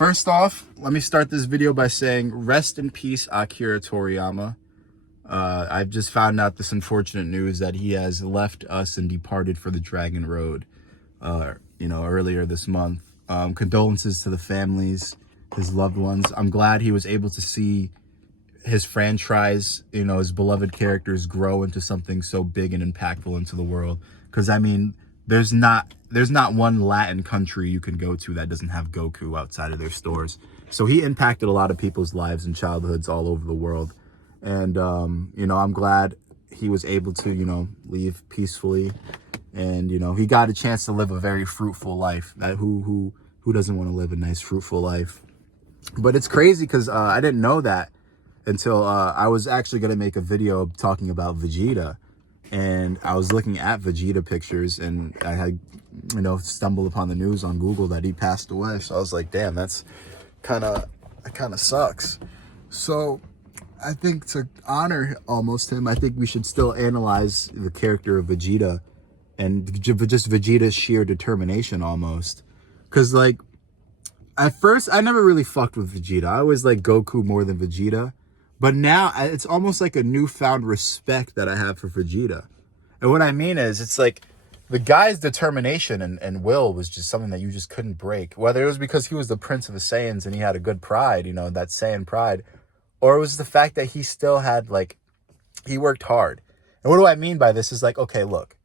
First off, let me start this video by saying rest in peace, Akira Toriyama. I've just found out this unfortunate news that he has left us and departed for the Dragon Road, earlier this month. Condolences to the families, his loved ones. I'm glad he was able to see his franchise, his beloved characters grow into something so big and impactful into the world. Because, I mean, there's not one Latin country you can go to that doesn't have Goku outside of their stores. So he impacted a lot of people's lives and childhoods all over the world. And, I'm glad he was able to, leave peacefully. And, he got a chance to live a very fruitful life. That who doesn't want to live a nice, fruitful life? But it's crazy because I didn't know that until I was actually going to make a video talking about Vegeta. And I was looking at Vegeta pictures, and I had, stumbled upon the news on Google that he passed away. So I was like, damn, that kind of sucks. So I think to honor almost him, I think we should still analyze the character of Vegeta and just Vegeta's sheer determination almost. Because, at first, I never really fucked with Vegeta. I always liked Goku more than Vegeta. But now, it's almost like a newfound respect that I have for Vegeta. And what I mean is, it's like, the guy's determination and will was just something that you just couldn't break. Whether it was because he was the Prince of the Saiyans and he had a good pride, that Saiyan pride. Or it was the fact that he still had, he worked hard. And what do I mean by this is okay, look.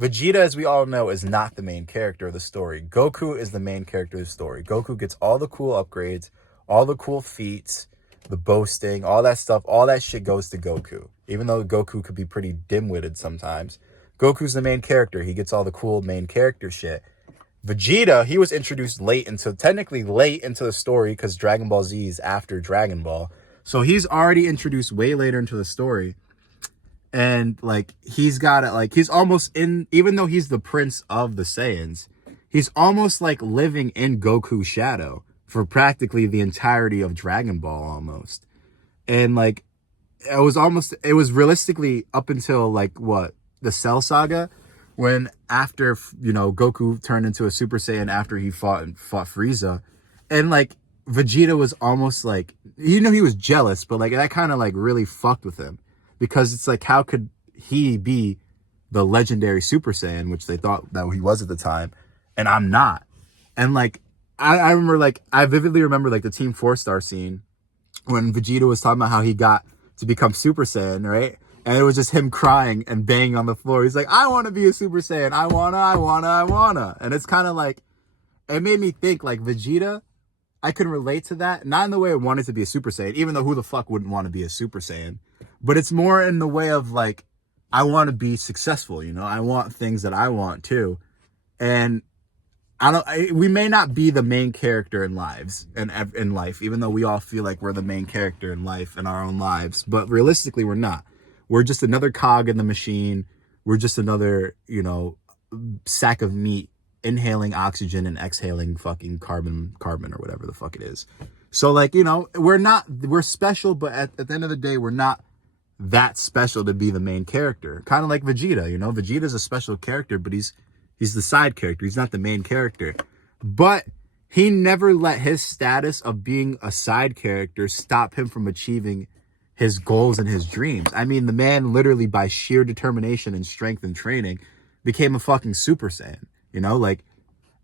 Vegeta, as we all know, is not the main character of the story. Goku is the main character of the story. Goku gets all the cool upgrades, all the cool feats, the boasting, all that stuff, all that shit goes to Goku. Even though Goku could be pretty dim-witted sometimes. Goku's the main character. He gets all the cool main character shit. Vegeta, he was introduced technically late into the story because Dragon Ball Z is after Dragon Ball. So he's already introduced way later into the story. And, he's got it, he's almost even though he's the prince of the Saiyans, he's almost, living in Goku's shadow for practically the entirety of Dragon Ball almost. And, it was realistically up until, the Cell Saga, when after, Goku turned into a Super Saiyan after he fought Frieza. And, Vegeta was almost, he was jealous, but, that kind of, really fucked with him. Because it's how could he be the legendary Super Saiyan, which they thought that he was at the time, and I'm not. And, I remember, I vividly remember, the Team 4-Star scene when Vegeta was talking about how he got to become Super Saiyan, right? And it was just him crying and banging on the floor. He's like, I want to be a Super Saiyan. I wanna. And it's kind of it made me think, Vegeta, I can relate to that. Not in the way I wanted to be a Super Saiyan, even though who the fuck wouldn't want to be a Super Saiyan? But it's more in the way of, I want to be successful, I want things that I want too. And we may not be the main character in life, even though we all feel like we're the main character in life in our own lives. But realistically, we're not. We're just another cog in the machine. We're just another, sack of meat, inhaling oxygen and exhaling fucking carbon or whatever the fuck it is. So, we're special, but at the end of the day, we're not that special to be the main character. Kind of like Vegeta, Vegeta's a special character, but he's the side character. He's not the main character. But he never let his status of being a side character stop him from achieving his goals and his dreams. I mean, the man literally by sheer determination and strength and training became a fucking Super Saiyan,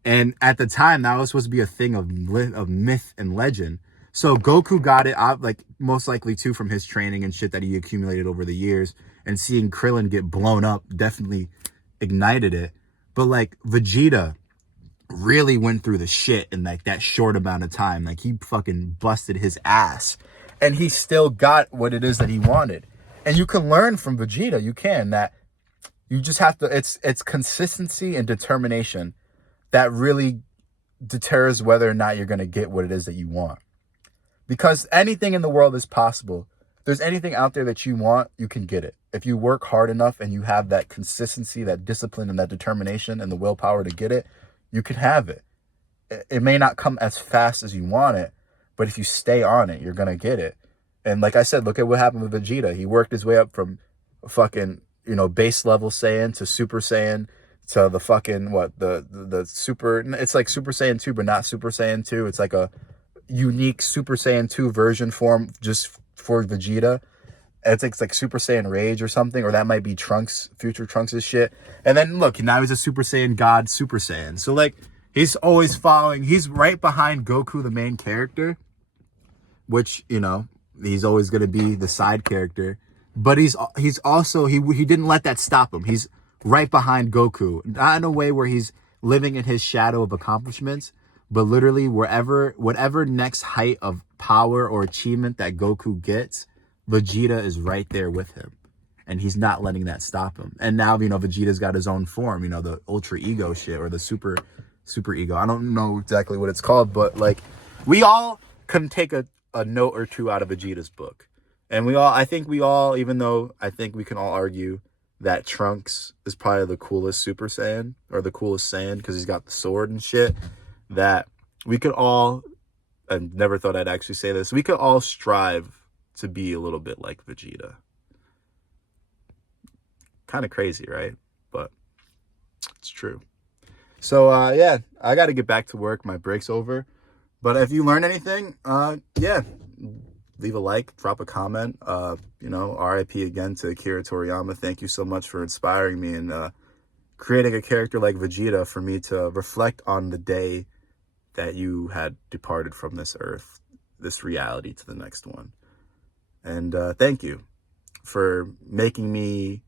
and at the time that was supposed to be a thing of myth and legend. So Goku got it out, most likely too from his training and shit that he accumulated over the years, and seeing Krillin get blown up definitely ignited it. But Vegeta really went through the shit in that short amount of time. He fucking busted his ass, and he still got what it is that he wanted. And you can learn from Vegeta. You can. That you just have to. It's consistency and determination that really deters whether or not you're gonna get what it is that you want. Because anything in the world is possible. If there's anything out there that you want, you can get it. If you work hard enough and you have that consistency, that discipline, and that determination and the willpower to get it, you can have it. It may not come as fast as you want it, but if you stay on it, you're going to get it. And like I said, look at what happened with Vegeta. He worked his way up from fucking, base level Saiyan to Super Saiyan to the fucking, the super, it's like Super Saiyan 2, but not Super Saiyan 2. It's like a unique Super Saiyan 2 version form just for Vegeta. It's like Super Saiyan Rage or something, or that might be Trunks, future Trunks' shit. And then look, now he's a Super Saiyan God, Super Saiyan. So like, he's always following, he's right behind Goku, the main character, which, you know, he's always going to be the side character. But he's also, he didn't let that stop him. He's right behind Goku. Not in a way where he's living in his shadow of accomplishments, but literally whatever next height of power or achievement that Goku gets, Vegeta is right there with him. And he's not letting that stop him. And now, you know, Vegeta's got his own form, you know, the ultra ego shit, or the super ego. I don't know exactly what it's called, but like, we all can take a note or two out of Vegeta's book. And I think we all, even though I think we can all argue that Trunks is probably the coolest Super Saiyan, or the coolest Saiyan, because he's got the sword and shit, that we could all, I never thought I'd actually say this, we could all strive to be a little bit like Vegeta. Kind of crazy, right? But it's true. So, yeah, I got to get back to work. My break's over. But if you learned anything, yeah, leave a like, drop a comment. You know, RIP again to Akira Toriyama. Thank you so much for inspiring me and creating a character like Vegeta for me to reflect on the day that you had departed from this earth, this reality, to the next one. And thank you for making me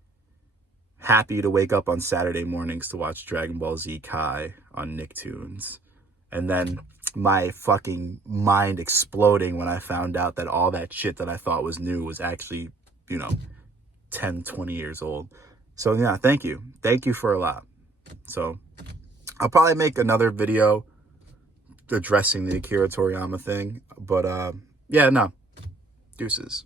happy to wake up on Saturday mornings to watch Dragon Ball Z Kai on Nicktoons. And then my fucking mind exploding when I found out that all that shit that I thought was new was actually, you know, 10, 20 years old. So yeah, thank you. Thank you for a lot. So I'll probably make another video addressing the Akira Toriyama thing. But yeah, no. Deuces.